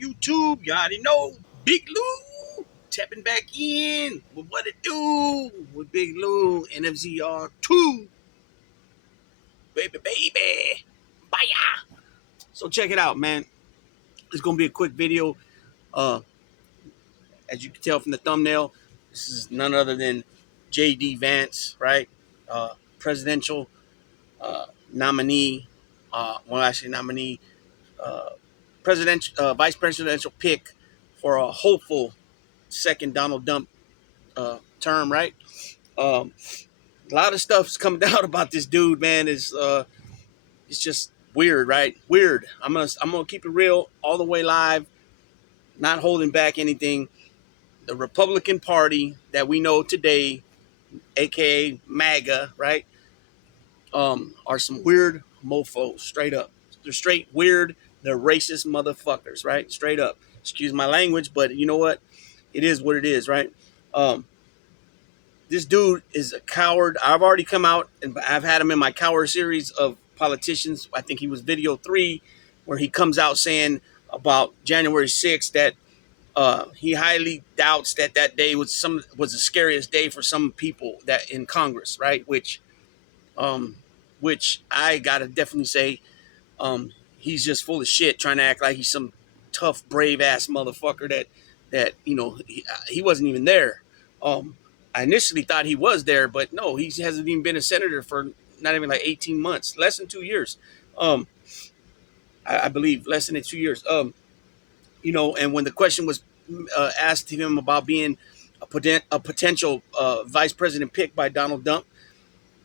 YouTube, you already know. Big Lou tapping back in with what it do with Big Lou NFZR2. Baby. Bye. So check it out, man. It's gonna be a quick video. Uh, as you can tell from the thumbnail, this is none other than J.D. Vance, right? Presidential nominee. Well, actually, nominee. Vice presidential pick for a hopeful second Donald Trump term, right? Um, a lot of stuff's coming out about this dude, man. It's just weird, right? Weird. I'm gonna keep it real all the way live, not holding back anything. The Republican Party that we know today, aka MAGA, right? Are some weird mofos, straight up. They're straight weird. They're racist motherfuckers, right? Straight up. Excuse my language, but you know what? It is what it is, right? This dude is a coward. I've already come out and I've had him in my coward series of politicians. I think he was video 3, where he comes out saying about January 6th that he highly doubts that day was the scariest day for some people that in Congress, right? Which I gotta definitely say, he's just full of shit, trying to act like he's some tough, brave ass motherfucker that he wasn't even there. I initially thought he was there, but no, he hasn't even been a senator for not even like 18 months, less than 2 years. I believe less than 2 years. And when the question was asked to him about being a potential vice president pick by Donald Trump,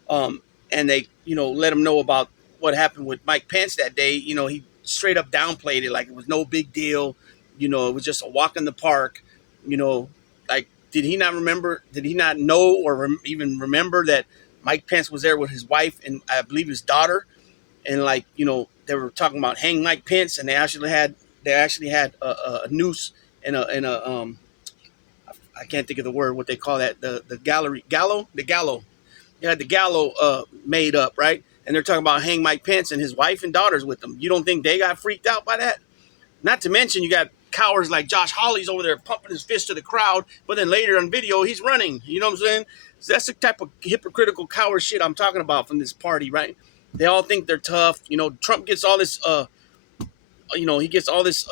and they, let him know about what happened with Mike Pence that day, he straight up downplayed it like it was no big deal. It was just a walk in the park. Like, did he not remember? Did he not know or even remember that Mike Pence was there with his wife and I believe his daughter? And they were talking about hang Mike Pence, and they actually had a noose and a I can't think of the word, what they call that, the gallows. They had the gallows made up, right? And they're talking about hang Mike Pence and his wife and daughters with them. You don't think they got freaked out by that? Not to mention you got cowards like Josh Hawley's over there pumping his fist to the crowd, but then later on video he's running. You know what I'm saying? So that's the type of hypocritical coward shit I'm talking about from this party, right? They all think they're tough. Trump gets all this he gets all this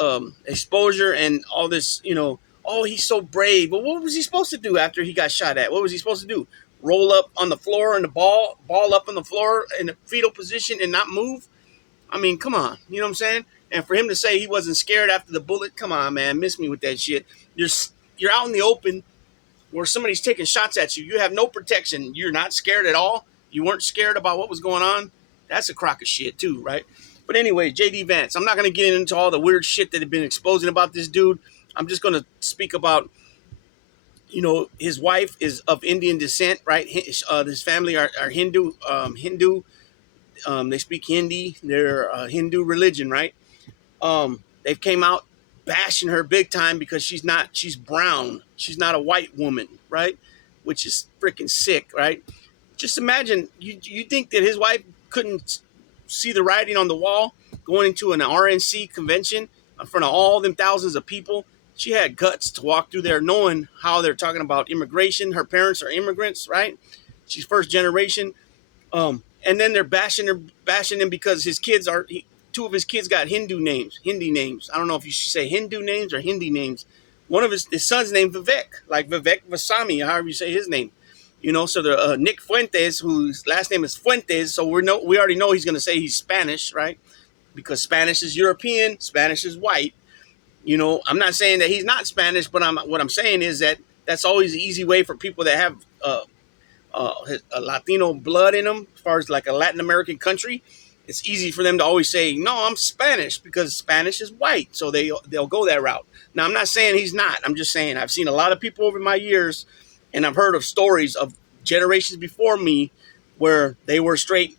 exposure and all this, oh, he's so brave. But what was he supposed to do after he got shot at? What was he supposed to do? Roll up on the floor and the ball up on the floor in a fetal position and not move? I mean, come on. You know what I'm saying? And for him to say he wasn't scared after the bullet, come on, man. Miss me with that shit. You're out in the open where somebody's taking shots at you. You have no protection. You're not scared at all. You weren't scared about what was going on. That's a crock of shit too, right? But anyway, J.D. Vance, I'm not going to get into all the weird shit that have been exposing about this dude. I'm just going to speak about, his wife is of Indian descent, right? His family are Hindu. They speak Hindi. They're Hindu religion, right? They've came out bashing her big time because she's brown. She's not a white woman, right? Which is freaking sick, right? Just imagine, you think that his wife couldn't see the writing on the wall going into an RNC convention in front of all them thousands of people? She had guts to walk through there knowing how they're talking about immigration. Her parents are immigrants, right? She's first generation. And then they're bashing him because two of his kids got Hindi names. I don't know if you should say Hindu names or Hindi names. One of his son's named Vivek, like Vivek Vasami, however you say his name. So the Nick Fuentes, whose last name is Fuentes, so we already know he's going to say he's Spanish, right? Because Spanish is European, Spanish is white. I'm not saying that he's not Spanish, but what I'm saying is that that's always an easy way for people that have a Latino blood in them, as far as like a Latin American country. It's easy for them to always say, no, I'm Spanish, because Spanish is white. So they'll go that route. Now, I'm not saying he's not. I'm just saying I've seen a lot of people over my years, and I've heard of stories of generations before me where they were straight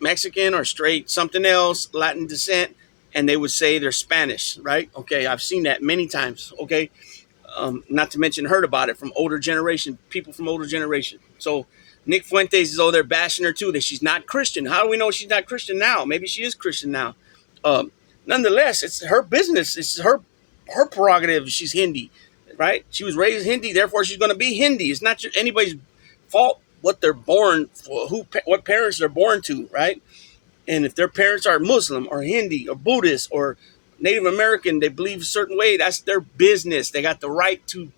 Mexican or straight something else, Latin descent, and they would say they're Spanish, right? Okay, I've seen that many times, okay? Not to mention heard about it from people from older generation. So Nick Fuentes is over there bashing her too, that she's not Christian. How do we know she's not Christian now? Maybe she is Christian now. Nonetheless, it's her business. It's her her prerogative. She's Hindi, right? She was raised Hindi, therefore she's going to be Hindi. It's not anybody's fault what they're born, what parents they're born to, right? And if their parents are Muslim or Hindi or Buddhist or Native American, they believe a certain way, that's their business. They got the right to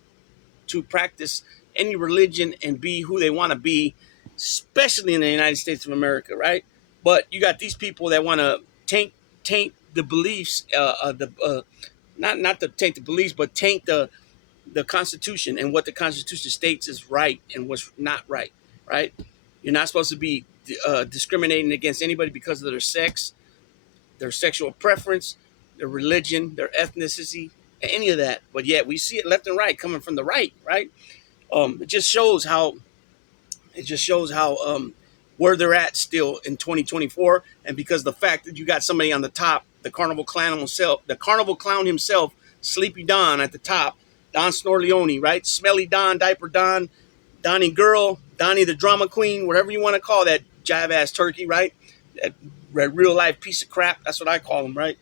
practice any religion and be who they want to be, especially in the United States of America, right? But you got these people that want to taint the beliefs, not to taint the beliefs, but taint the Constitution and what the Constitution states is right and what's not right, right? You're not supposed to be discriminating against anybody because of their sex, their sexual preference, their religion, their ethnicity, any of that. But yet we see it left and right coming from the right, right? It just shows how where they're at still in 2024, and because the fact that you got somebody on the top, the Carnival Clown himself, Sleepy Don at the top, Don Snorleone, right? Smelly Don, Diaper Don, Donnie Girl, Donnie the Drama Queen, whatever you want to call that jive ass turkey, right? That real life piece of crap. That's what I call him, right?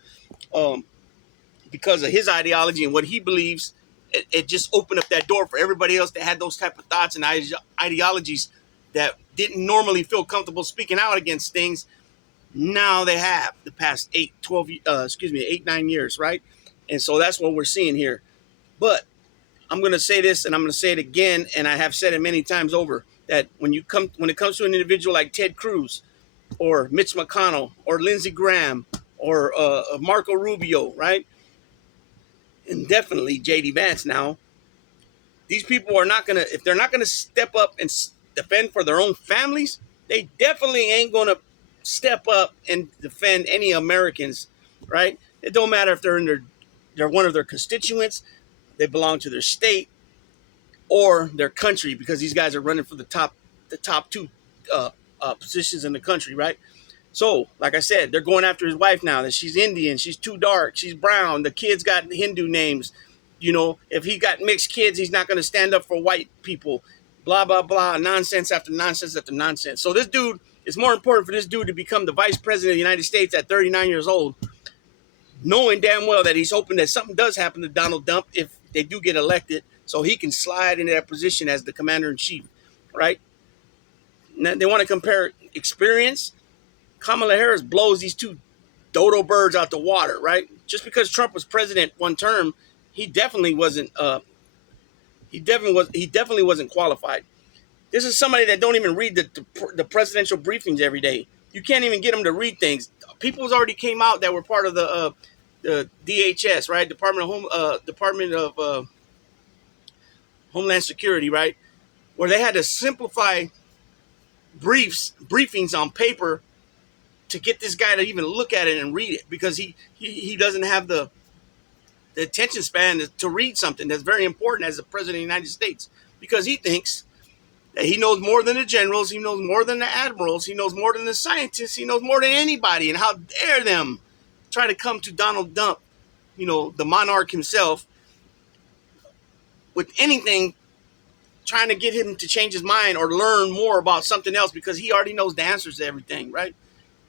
Because of his ideology and what he believes, it just opened up that door for everybody else that had those type of thoughts and ideologies that didn't normally feel comfortable speaking out against things. Now they have the past 8-9 years, right? And so that's what we're seeing here. But I'm going to say this, and I'm going to say it again, and I have said it many times over, that when it comes to an individual like Ted Cruz or Mitch McConnell or Lindsey Graham or Marco Rubio, right? And definitely J.D. Vance now, these people are not going to, if they're not going to step up and defend for their own families, they definitely ain't going to step up and defend any Americans, right? It don't matter if they're one of their constituents, they belong to their state or their country, because these guys are running for the top two positions in the country, right? So, like I said, they're going after his wife now, that she's Indian, she's too dark, she's brown, the kids got Hindu names. You know, if he got mixed kids, he's not going to stand up for white people. Blah, blah, blah, nonsense after nonsense after nonsense. So this dude, it's more important for this dude to become the vice president of the United States at 39 years old, knowing damn well that he's hoping that something does happen to Donald Trump if they do get elected, so he can slide into that position as the commander-in-chief, right? Now, they want to compare experience. Kamala Harris blows these two dodo birds out the water, right? Just because Trump was president one term, he definitely wasn't qualified. This is somebody that don't even read the presidential briefings every day. You can't even get them to read things. People's already came out that were part of the DHS, right? Department of Homeland Security, right? Where they had to simplify briefings on paper to get this guy to even look at it and read it, because he doesn't have the attention span to read something that's very important as the president of the United States, because he thinks that he knows more than the generals, he knows more than the admirals, he knows more than the scientists, he knows more than anybody, and how dare them try to come to Donald Trump, the monarch himself, with anything, trying to get him to change his mind or learn more about something else, because he already knows the answers to everything, right?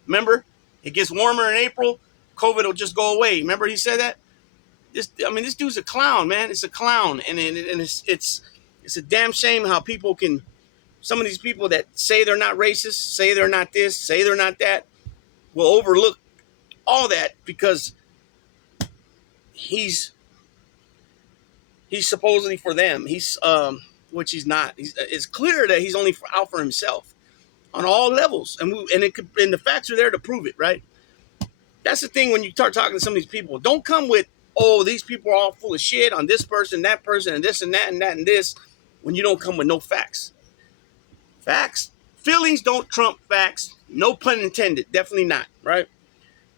Remember, it gets warmer in April, COVID will just go away. Remember he said that? This dude's a clown, man. It's a clown, and it's a damn shame how some of these people that say they're not racist, say they're not this, say they're not that, will overlook all that because he's supposedly for them. Which he's not. It's clear that he's only out for himself on all levels, and the facts are there to prove it, right? That's the thing when you start talking to some of these people. Don't come with, oh, these people are all full of shit on this person, that person, and this and that and that and this, when you don't come with no facts. Facts. Feelings don't trump facts. No pun intended. Definitely not, right?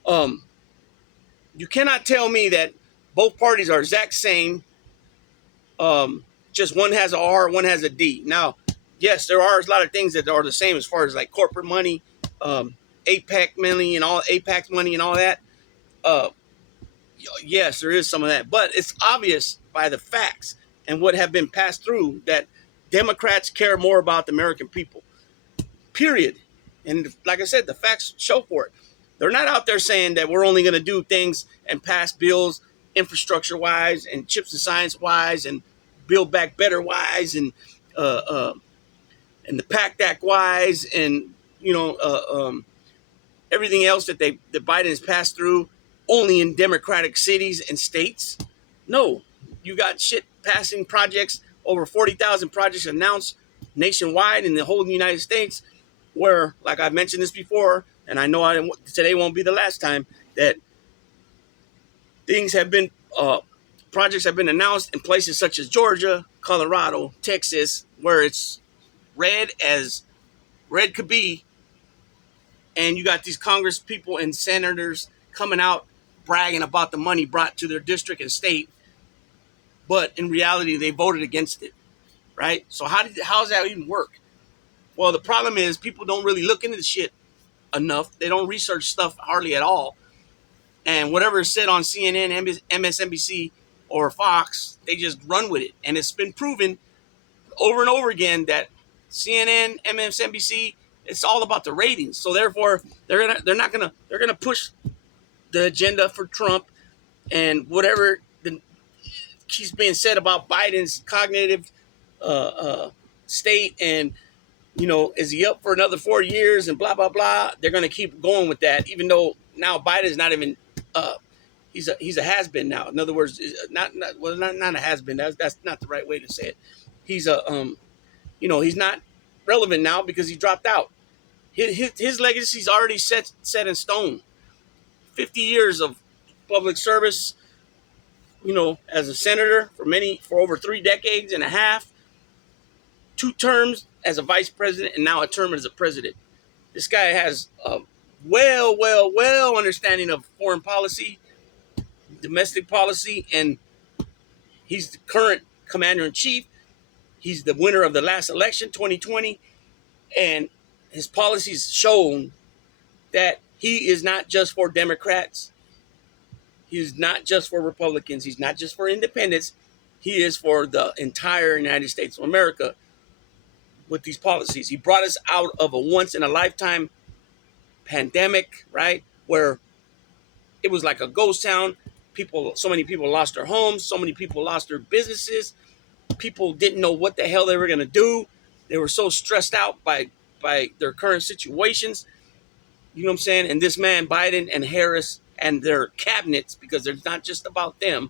You cannot tell me that both parties are exact same. Just one has an R, one has a D. Now, yes, there are a lot of things that are the same as far as like corporate money, APAC money and all that. Yes, there is some of that, but it's obvious by the facts and what have been passed through that Democrats care more about the American people, period. And like I said, the facts show for it. They're not out there saying that we're only going to do things and pass bills infrastructure wise and chips and science wise and build back better wise uh, uh, and the PACT Act wise and everything else that Biden has passed through only in Democratic cities and states. No, you got shit passing projects, over 40,000 projects announced nationwide in the whole United States, where, like I've mentioned this before, and I know today won't be the last time, that things have been, projects have been announced in places such as Georgia, Colorado, Texas, where it's red as red could be, and you got these Congress people and senators coming out bragging about the money brought to their district and state, but in reality they voted against it, right? So how does that even work? Well, the problem is people don't really look into the shit enough. They don't research stuff hardly at all, and whatever is said on CNN, MSNBC, or Fox, they just run with it, and it's been proven over and over again that CNN, MSNBC, it's all about the ratings. So therefore, they're gonna push the agenda for Trump and whatever keeps being said about Biden's cognitive state, and is he up for another 4 years and blah blah blah. They're gonna keep going with that, even though now Biden's not even he's a has been now. In other words, not a has been. That's not the right way to say it. He's he's not relevant now because he dropped out. His legacy's already set in stone. 50 years of public service, as a senator for over 3 decades and a half, 2 terms as a vice president, and now a term as a president. This guy has a well understanding of foreign policy, domestic policy, and he's the current commander in chief. He's the winner of the last election, 2020, and his policies shown that he is not just for Democrats. He's not just for Republicans. He's not just for independents. He is for the entire United States of America with these policies. He brought us out of a once-in-a-lifetime pandemic, right, where it was like a ghost town. So many people lost their homes. So many people lost their businesses. People didn't know what the hell they were going to do. They were so stressed out by their current situations. You know what I'm saying? And this man, Biden and Harris and their cabinets, because it's not just about them.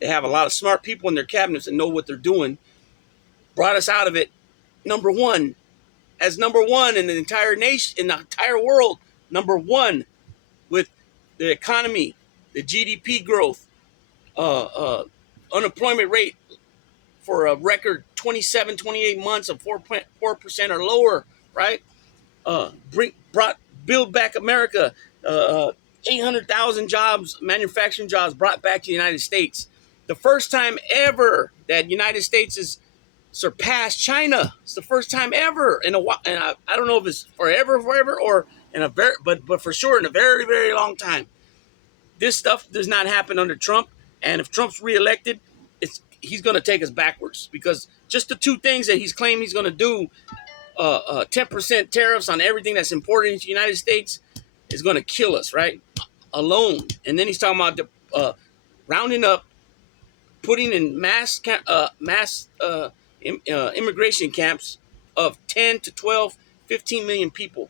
They have a lot of smart people in their cabinets that know what they're doing. Brought us out of it. Number one in the entire nation, in the entire world. Number one with the economy, the GDP growth, unemployment rate for a record 27, 28 months of 4% or lower, right? Build Back America, 800,000 jobs, manufacturing jobs brought back to the United States. The first time ever that United States has surpassed China. It's the first time ever in a while, and I don't know if it's forever, or but for sure in a very, very long time. This stuff does not happen under Trump, and if Trump's reelected, he's going to take us backwards, because just the 2 things that he's claimed he's going to do, 10% tariffs on everything that's imported into the United States, is going to kill us, right? Alone. And then he's talking about rounding up, putting in mass immigration camps of 10 to 12, 15 million people.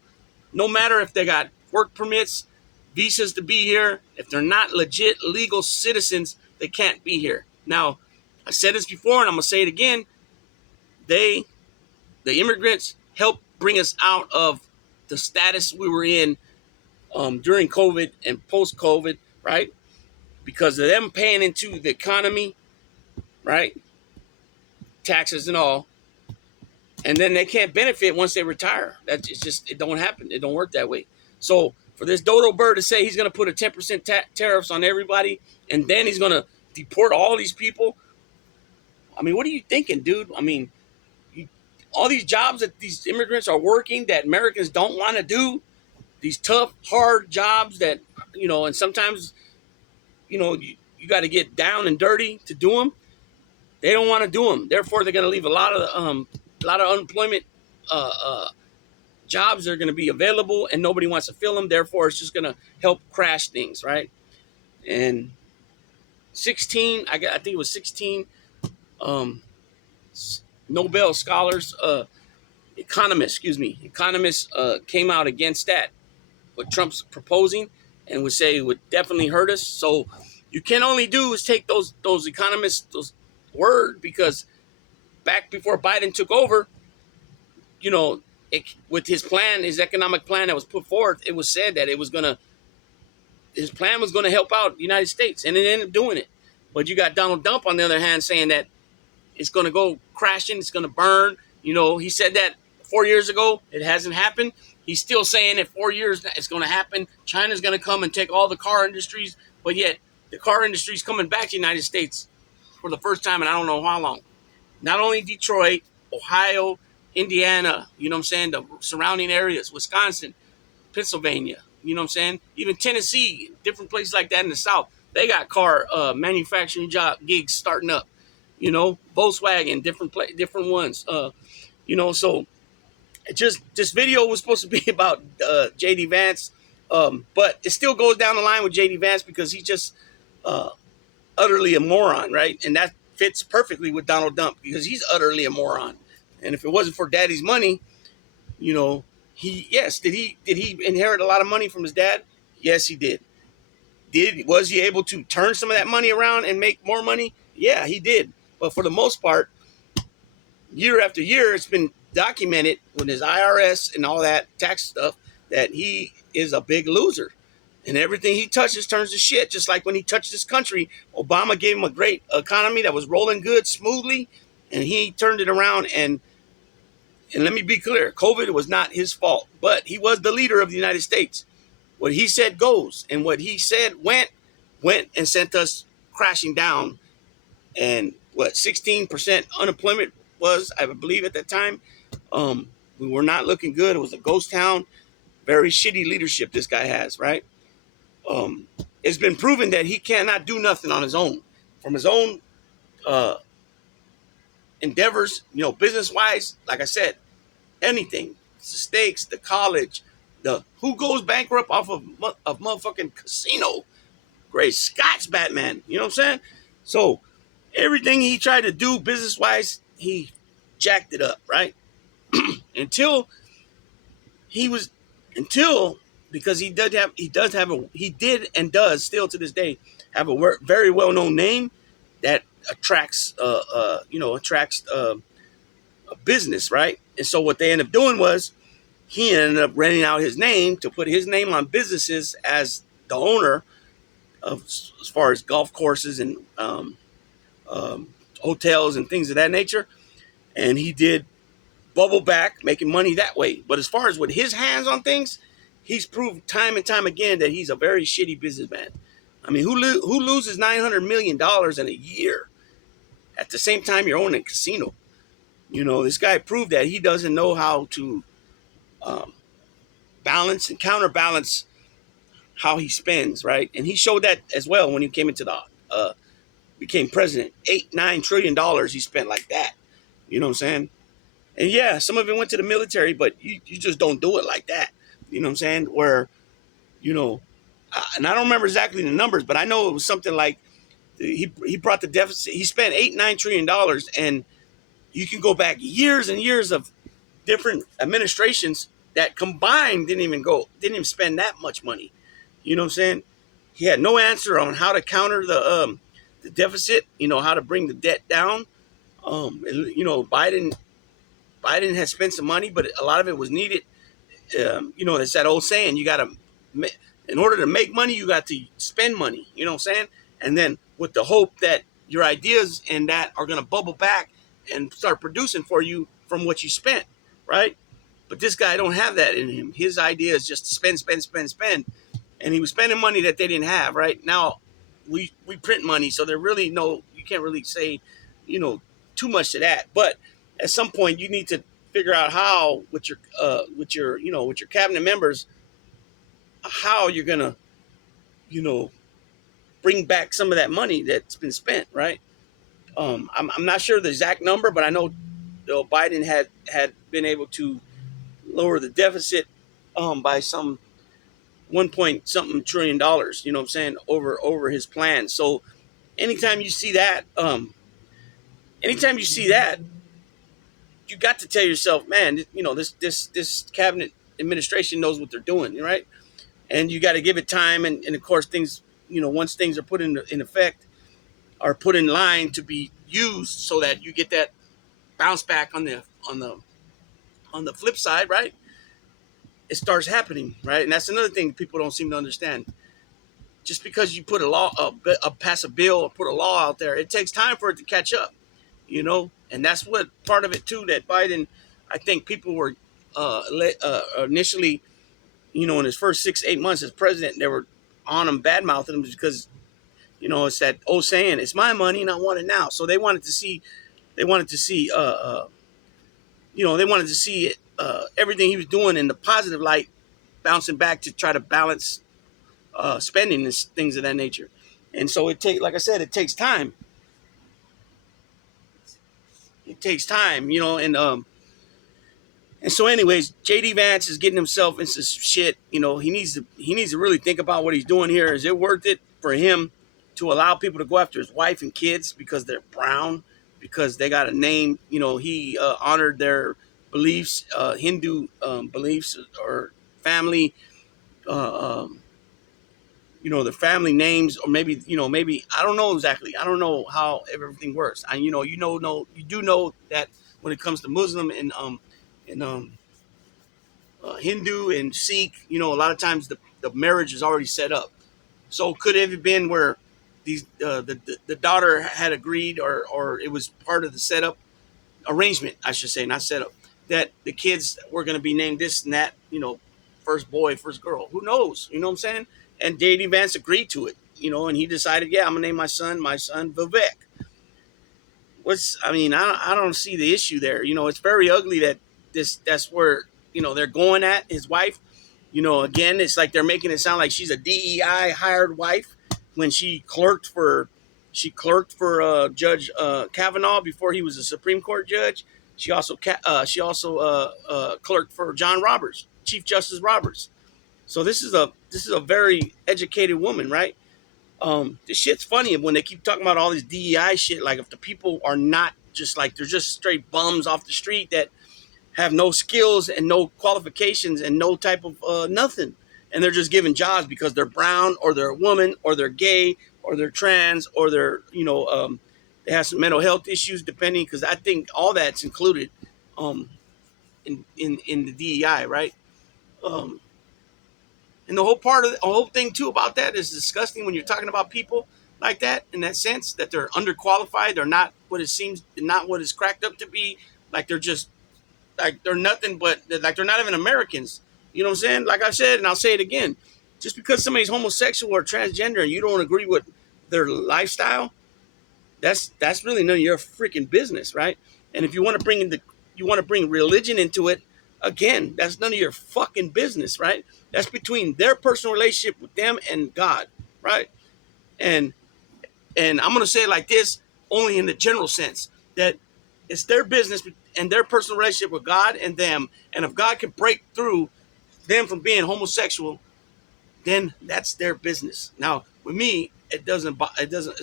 No matter if they got work permits, visas to be here, if they're not legit legal citizens, they can't be here. Now, I said this before and I'm going to say it again. The immigrants helped bring us out of the status we were in during COVID and post-COVID, right? Because of them paying into the economy, right? Taxes and all. And then they can't benefit once they retire. It don't happen. It don't work that way. So for this dodo bird to say he's going to put a 10% tariffs on everybody, and then he's going to deport all these people. I mean, what are you thinking, dude? I mean, all these jobs that these immigrants are working that Americans don't want to do, these tough, hard jobs that, and sometimes, you got to get down and dirty to do them. They don't want to do them. Therefore, they're going to leave a lot of unemployment jobs that are going to be available, and nobody wants to fill them. Therefore, it's just going to help crash things, right? And 16. I think it was 16 um, Nobel scholars, economists, economists came out against that, what Trump's proposing, and would say it would definitely hurt us. So you can only do is take those economists' those word, because back before Biden took over, with his plan, his economic plan that was put forth, it was said that his plan was gonna help out the United States, and it ended up doing it. But you got Donald Trump on the other hand saying that it's gonna go crashing, it's gonna burn. He said that 4 years ago. It hasn't happened. He's still saying that 4 years it's gonna happen. China's gonna come and take all the car industries, but yet the car industry is coming back to the United States for the first time in I don't know how long. Not only Detroit, Ohio, Indiana, the surrounding areas, Wisconsin, Pennsylvania, even Tennessee, different places like that in the South, they got car manufacturing job gigs starting up. Volkswagen, different ones. So this video was supposed to be about JD Vance, but it still goes down the line with JD Vance because he's just utterly a moron, right? And that fits perfectly with Donald Trump because he's utterly a moron. And if it wasn't for Daddy's money, did he inherit a lot of money from his dad? Yes, he did. Was he able to turn some of that money around and make more money? Yeah, he did. But for the most part, year after year, it's been documented with his IRS and all that tax stuff that he is a big loser. And everything he touches turns to shit. Just like when he touched this country, Obama gave him a great economy that was rolling good, smoothly, and he turned it around. And let me be clear, COVID was not his fault, but he was the leader of the United States. What he said goes, and what he said went and sent us crashing down. And 16% unemployment was, I believe, at that time. We were not looking good. It was a ghost town. Very shitty leadership this guy has, right? It's been proven that he cannot do nothing on his own. From his own endeavors, business-wise, like I said, anything. The steaks, the college, who goes bankrupt off of motherfucking casino? Great Scots, Batman. You know what I'm saying? So everything he tried to do business-wise, he jacked it up, right? until because he did and does still to this day have a very well-known name that attracts a business, right? And so what they ended up doing was he ended up renting out his name to put his name on businesses as the owner of, as far as golf courses and hotels and things of that nature. And he did bubble back, making money that way. But as far as with his hands on things, he's proved time and time again that he's a very shitty businessman. I mean, who loses $900 million in a year at the same time you're owning a casino? This guy proved that he doesn't know how to balance and counterbalance how he spends, right? And he showed that as well when he came into became president. $8-9 trillion he spent like that. You know what I'm saying? And yeah, some of it went to the military, but you just don't do it like that. You know what I'm saying? Where, and I don't remember exactly the numbers, but I know it was something like he brought the deficit. He spent $8-9 trillion, and you can go back years and years of different administrations that combined didn't even spend that much money. You know what I'm saying? He had no answer on how to counter the deficit. How to bring the debt down. Biden has spent some money, but a lot of it was needed. It's that old saying: in order to make money, you got to spend money. You know what I'm saying? And then with the hope that your ideas and that are going to bubble back and start producing for you from what you spent, right? But this guy don't have that in him. His idea is just to spend. And he was spending money that they didn't have, right? Now, we print money, so you can't really say, too much to that. But at some point, you need to figure out how, with your cabinet members, how you're gonna, bring back some of that money that's been spent, right? I'm not sure the exact number, but I know Biden had been able to lower the deficit by some 1 point something trillion dollars, you know what I'm saying, over his plan. So anytime you see that, anytime you see that, you got to tell yourself, man, this cabinet administration knows what they're doing, right? And you got to give it time, and of course things, once things are put in effect, are put in line to be used, so that you get that bounce back on the flip side, right? It starts happening, right? And that's another thing people don't seem to understand. Just because you put pass a bill or put a law out there, it takes time for it to catch up, and that's what part of it too. That Biden, I think people were initially, in his first 6-8 months as president, they were on him, bad mouthing him because, it's that old saying, "It's my money and I want it now." So they wanted to see, they wanted to see, they wanted to see it, everything he was doing in the positive light, bouncing back to try to balance spending and things of that nature. And so like I said, it takes time. It takes time, and so anyways, JD Vance is getting himself into shit. He needs to really think about what he's doing here. Is it worth it for him to allow people to go after his wife and kids because they're brown, because they got a name? He honored their beliefs, Hindu beliefs or family, the family names, or maybe I don't know exactly. I don't know how everything works. And you do know that when it comes to Muslim and Hindu and Sikh, a lot of times the marriage is already set up. So could it have been where the daughter had agreed, or it was part of the setup arrangement, I should say, not setup, that the kids were going to be named this and that, first boy, first girl. Who knows? You know what I'm saying? And J.D. Vance agreed to it, and he decided, yeah, I'm gonna name my son Vivek. I don't see the issue there. It's very ugly that that's where, they're going at his wife. Again, it's like they're making it sound like she's a DEI hired wife when she clerked for Judge Kavanaugh before he was a Supreme Court judge. She also clerked for John Roberts, Chief Justice Roberts. So this is a very educated woman, right? This shit's funny when they keep talking about all this DEI shit. Like, if the people are not just like, they're just straight bums off the street that have no skills and no qualifications and no type of nothing, and they're just given jobs because they're brown or they're a woman or they're gay or they're trans or they're they have some mental health issues, depending, because I think all that's included in the DEI, right? And the whole thing too about that is disgusting when you're talking about people like that, in that sense, that they're underqualified. They're not what it seems, not what it's cracked up to be. Like, they're just like, they're nothing but, like, they're not even Americans. You know what I'm saying? Like I said, and I'll say it again, just because somebody's homosexual or transgender and you don't agree with their lifestyle, that's really none of your freaking business, right? And if you want to bring religion into it, again, that's none of your fucking business, right? That's between their personal relationship with them and God, right? And I'm going to say it like this, only in the general sense, that it's their business and their personal relationship with God and them. And if God can break through them from being homosexual, then that's their business. Now, with me, it's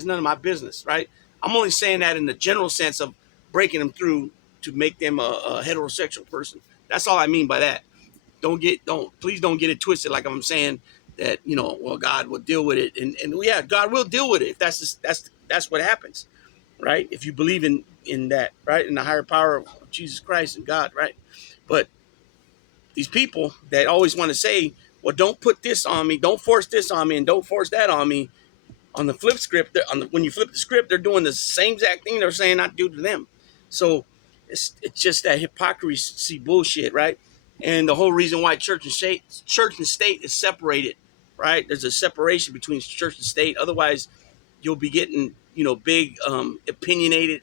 none of my business, right? I'm only saying that in the general sense of breaking them through to make them a heterosexual person. That's all I mean by that. Please don't get it twisted. Like I'm saying that, well, God will deal with it. And yeah, God will deal with it. If that's what happens, right? If you believe in that, right? In the higher power of Jesus Christ and God, right? But these people that always want to say, well, don't put this on me, don't force this on me, and don't force that on me. On the flip script, when you flip the script, they're doing the same exact thing they're saying not to do to them. So it's just that hypocrisy bullshit, right? And the whole reason why church and state is separated, right? There's a separation between church and state. Otherwise, you'll be getting, big opinionated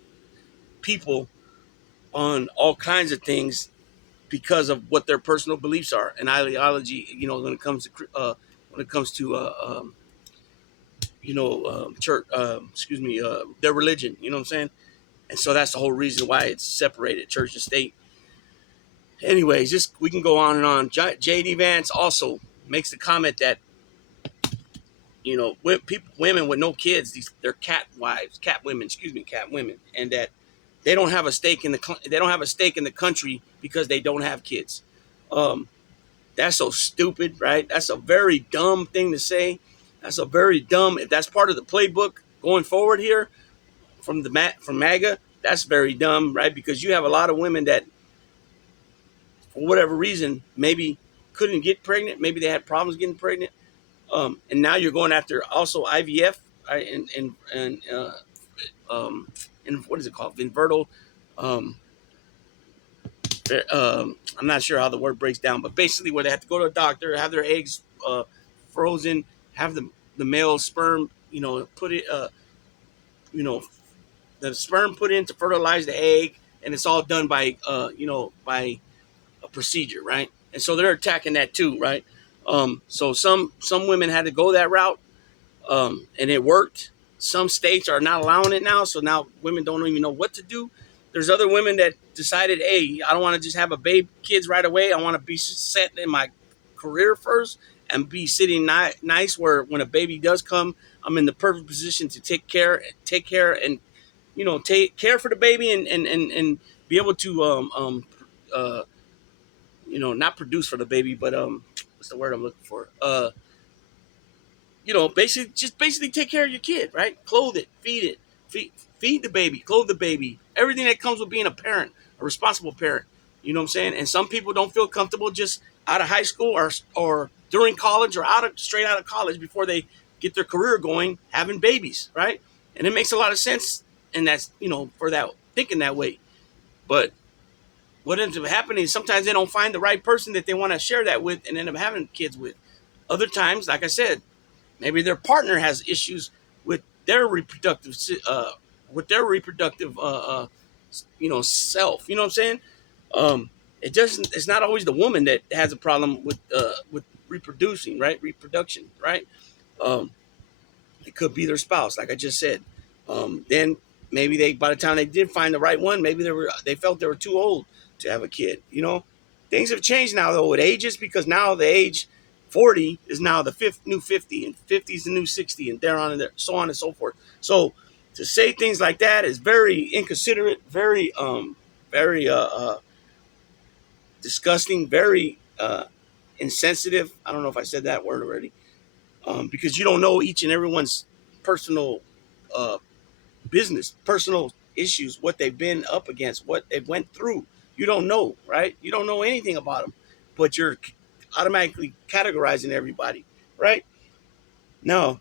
people on all kinds of things because of what their personal beliefs are and ideology. When it comes to church, their religion. You know what I'm saying? And so that's the whole reason why it's separated, church and state. Anyways, we can go on and on. J.D. Vance also makes the comment that women with no kids, they're cat wives, cat women, excuse me, cat women, and that they don't have a stake in the country because they don't have kids. Um, that's so stupid, right? That's a very dumb thing to say. That's a very dumb. If that's part of the playbook going forward here from MAGA, that's very dumb, right? Because you have a lot of women that, for whatever reason, maybe couldn't get pregnant. Maybe they had problems getting pregnant. And now you're going after also IVF, right? And what is it called? Invertal. Um, I'm not sure how the word breaks down, but basically where they have to go to a doctor, have their eggs frozen, have the male sperm, put it, the sperm put in to fertilize the egg, and it's all done by, by a procedure, right? And so they're attacking that too, right? So some women had to go that route, and it worked. Some states are not allowing it now, so now women don't even know what to do. There's other women that decided, hey, I don't want to just have kids right away. I want to be set in my career first and be sitting nice where when a baby does come, I'm in the perfect position to take care and take care for the baby and be able to not produce for the baby, but what's the word I'm looking for? Basically take care of your kid, right? Clothe it, feed the baby, clothe the baby, everything that comes with being a parent, a responsible parent. You know what I'm saying? And some people don't feel comfortable just out of high school or during college or straight out of college before they get their career going, having babies, right? And it makes a lot of sense, and that's for that thinking that way. But what ends up happening is sometimes they don't find the right person that they want to share that with and end up having kids with. Other times, like I said, maybe their partner has issues with their reproductive, self. You know what I'm saying? It doesn't. It's not always the woman that has a problem with reproducing, right? Reproduction, right? Um, it could be their spouse, like I just said. Then maybe by the time they did find the right one, maybe they felt they were too old to have a kid. Things have changed now though with ages, because now the age 40 is now the new 50, and 50 is the new 60, and there on and there, so on and so forth. So to say things like that is very inconsiderate, very disgusting, very insensitive. I don't know if I said that word already, because you don't know each and everyone's personal uh, business, personal issues, what they've been up against, what they went through. You don't know, right? You don't know anything about them, but you're automatically categorizing everybody, right? No,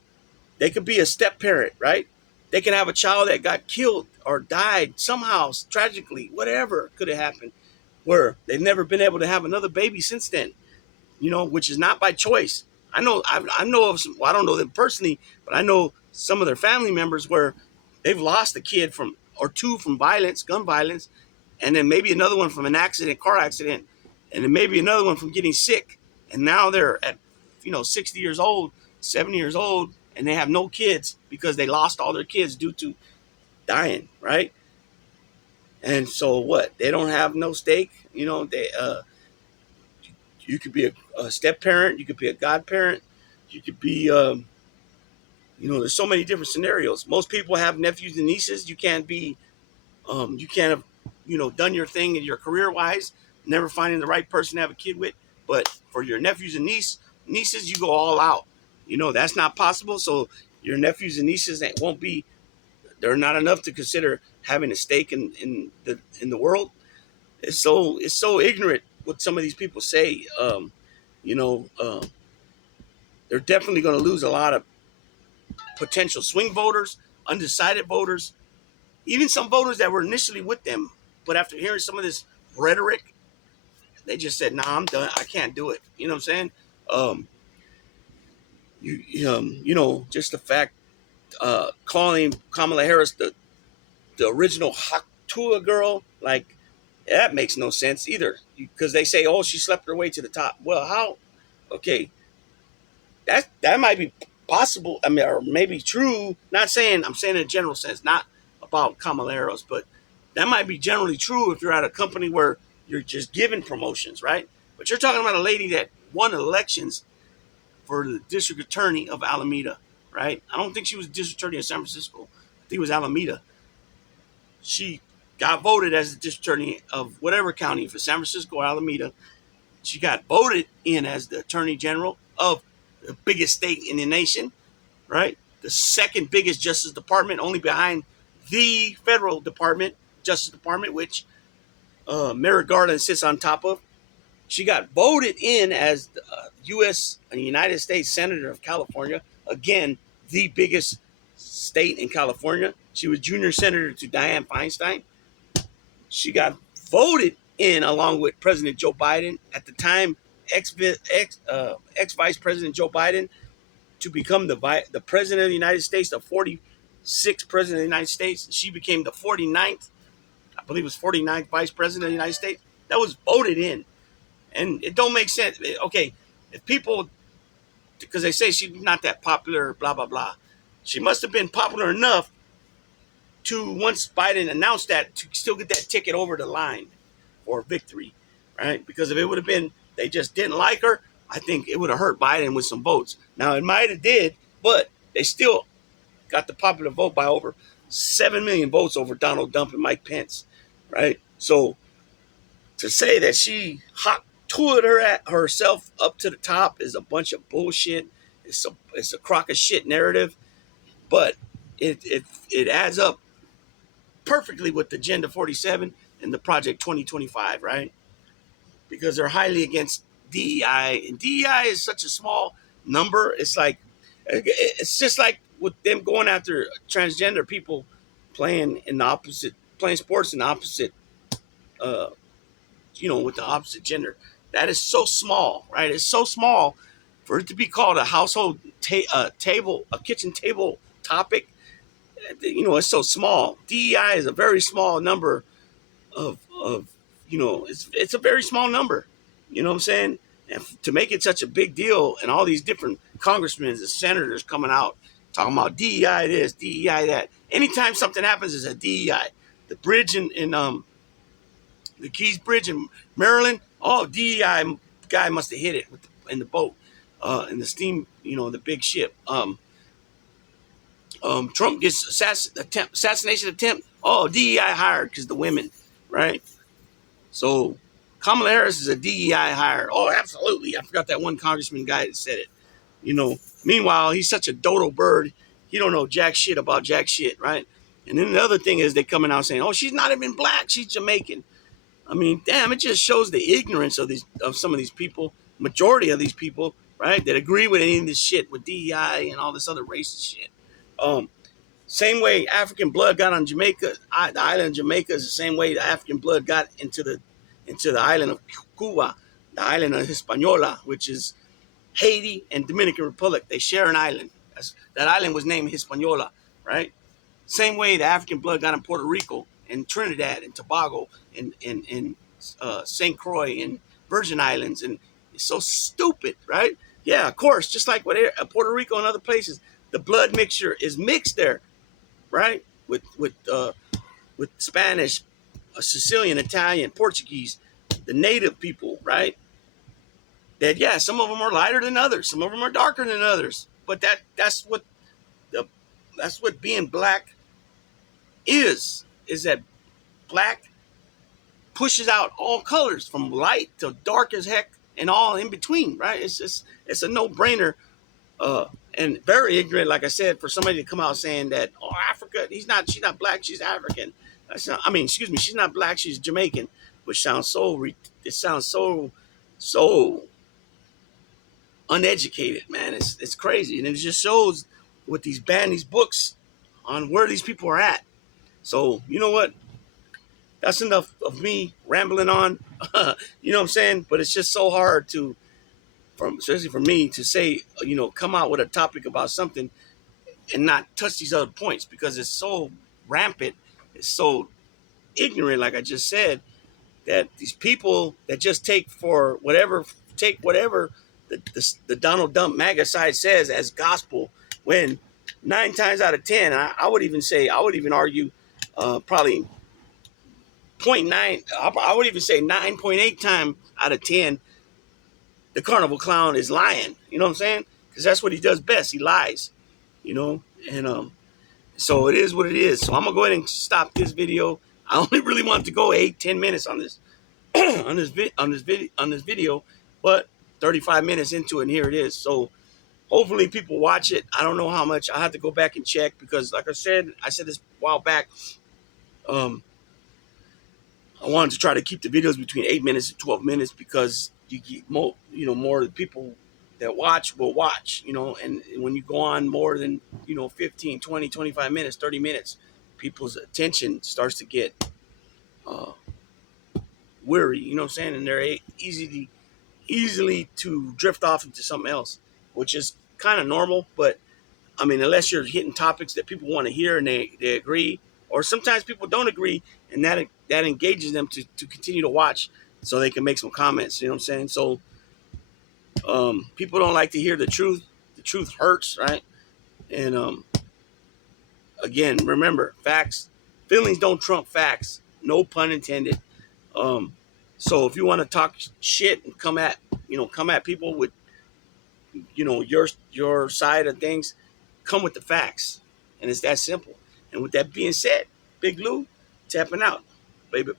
they could be a step parent, right? They can have a child that got killed or died somehow, tragically, whatever could have happened, where they've never been able to have another baby since then, which is not by choice. I know of some, well, I don't know them personally, but I know some of their family members where they've lost a kid or two from violence, gun violence, and then maybe another one from an accident, car accident, and then maybe another one from getting sick. And now they're at, 60 years old, 70 years old, and they have no kids because they lost all their kids due to dying, right? And so what? They don't have no stake. You could be a step parent, you could be a godparent, you could be, there's so many different scenarios. Most people have nephews and nieces. You can't have, done your thing in your career wise, never finding the right person to have a kid with. But for your nephews and nieces, you go all out. That's not possible. So your nephews and nieces they're not enough to consider having a stake in the world. It's so ignorant what some of these people say. You know, uh, they're definitely going to lose a lot of potential swing voters, undecided voters, even some voters that were initially with them, but after hearing some of this rhetoric, they just said, "Nah, I'm done. I can't do it." You know what I'm saying? Um, just the fact calling Kamala Harris the original Haktua girl, like that makes no sense either, because they say, "Oh, she slept her way to the top." Well, how? Okay, that might be possible. I mean, or maybe true. Not saying I'm saying in a general sense, not about Kamala Harris, but that might be generally true if you're at a company where you're just given promotions, right? But you're talking about a lady that won elections for the district attorney of Alameda. right? I don't think she was district attorney in San Francisco. I think it was Alameda. She got voted as the district attorney of whatever county, for San Francisco or Alameda. She got voted in as the attorney general of the biggest state in the nation, right? The second biggest Justice Department, only behind the federal department, Justice Department, which Merrick Garland sits on top of. She got voted in as the U.S. United States Senator of California. Again, the biggest state in California. She was junior senator to Dianne Feinstein. She got voted in along with President Joe Biden at the time, ex-Vice President Joe Biden, to become the President of the United States, the 46th President of the United States. She became the 49th, I believe it was 49th Vice President of the United States. That was voted in. And it don't make sense. Okay, if people, because they say she's not that popular, blah, blah, blah. She must have been popular enough to, once Biden announced that, to still get that ticket over the line for victory, right? Because if it would have been, they just didn't like her, I think it would have hurt Biden with some votes. Now, it might have did, but they still got the popular vote by over 7 million votes over Donald Trump and Mike Pence, right? So to say that she hot toured herself up to the top is a bunch of bullshit. It's a crock of shit narrative, but it adds up perfectly with the Agenda 47 and the Project 2025, right? Because they're highly against DEI, and DEI is such a small number. It's just like with them going after transgender people playing sports in the opposite, with the opposite gender. That is so small, right? It's so small for it to be called a household a kitchen table topic. It's so small. DEI is a very small number of it's a very small number. You know what I'm saying? And to make it such a big deal, and all these different congressmen and senators coming out talking about DEI this, DEI that. Anytime something happens, it's a DEI. The bridge in the Keys Bridge in Maryland. Oh, DEI guy must have hit it in the boat, in the steam, the big ship. Trump gets assassination attempt. Oh, DEI hired because the women, right? So Kamala Harris is a DEI hire. Oh, absolutely. I forgot that one congressman guy that said it. Meanwhile, he's such a dodo bird. He don't know jack shit about jack shit, right? And then the other thing is they coming out saying, oh, she's not even black. She's Jamaican. I mean, damn, it just shows the ignorance of some of these people, majority of these people, right, that agree with any of this shit with DEI and all this other racist shit. Same way African blood got on Jamaica, the island of Jamaica, is the same way the African blood got into the island of Cuba, the island of Hispaniola, which is Haiti and Dominican Republic. They share an island. That island was named Hispaniola, right? Same way the African blood got in Puerto Rico and Trinidad and Tobago and St. Croix and Virgin Islands. And it's so stupid, right? Yeah, of course, just like with Puerto Rico and other places, the blood mixture is mixed there, right? With Spanish, Sicilian, Italian, Portuguese, the native people, right? That, yeah, some of them are lighter than others, some of them are darker than others, but that's what being black is that black pushes out all colors from light to dark as heck and all in between, right? It's a no-brainer, and very ignorant, like I said, for somebody to come out saying that, oh, Africa, she's not black, she's African. She's not black, she's Jamaican, which sounds so uneducated, man. It's crazy, and it just shows with these books on where these people are at. So you know what? That's enough of me rambling on. You know what I'm saying? But it's just so hard especially for me, to say, come out with a topic about something and not touch these other points, because it's so rampant, it's so ignorant, like I just said, that these people that just take whatever the Donald Trump MAGA side says as gospel, when 9 times out of 10, I would even argue, probably 0.9, I would even say 9.8 times out of 10, the carnival clown is lying. You know what I'm saying? Because that's what he does best. He lies. you know, and so it is what it is. So I'm gonna go ahead and stop this video. I only really wanted to go 8-10 minutes on this on this video, but 35 minutes into it, and here it is. So hopefully people watch it. I don't know how much. I have to go back and check because, like I said this a while back. Um, I wanted to try to keep the videos between 8 minutes and 12 minutes because you get more, more people that watch will watch, and when you go on more than, 15, 20, 25 minutes, 30 minutes, people's attention starts to get uh, weary, you know what I'm saying? And they're easily to drift off into something else, which is kind of normal. But I mean, unless you're hitting topics that people want to hear and they agree, or sometimes people don't agree, and that engages them to continue to watch so they can make some comments. You know what I'm saying? So people don't like to hear the truth. The truth hurts, right? And again, remember, feelings don't trump facts. No pun intended. Um, so if you want to talk shit and come at people with your side of things, come with the facts, and it's that simple. And with that being said, Big Lou tapping out, baby.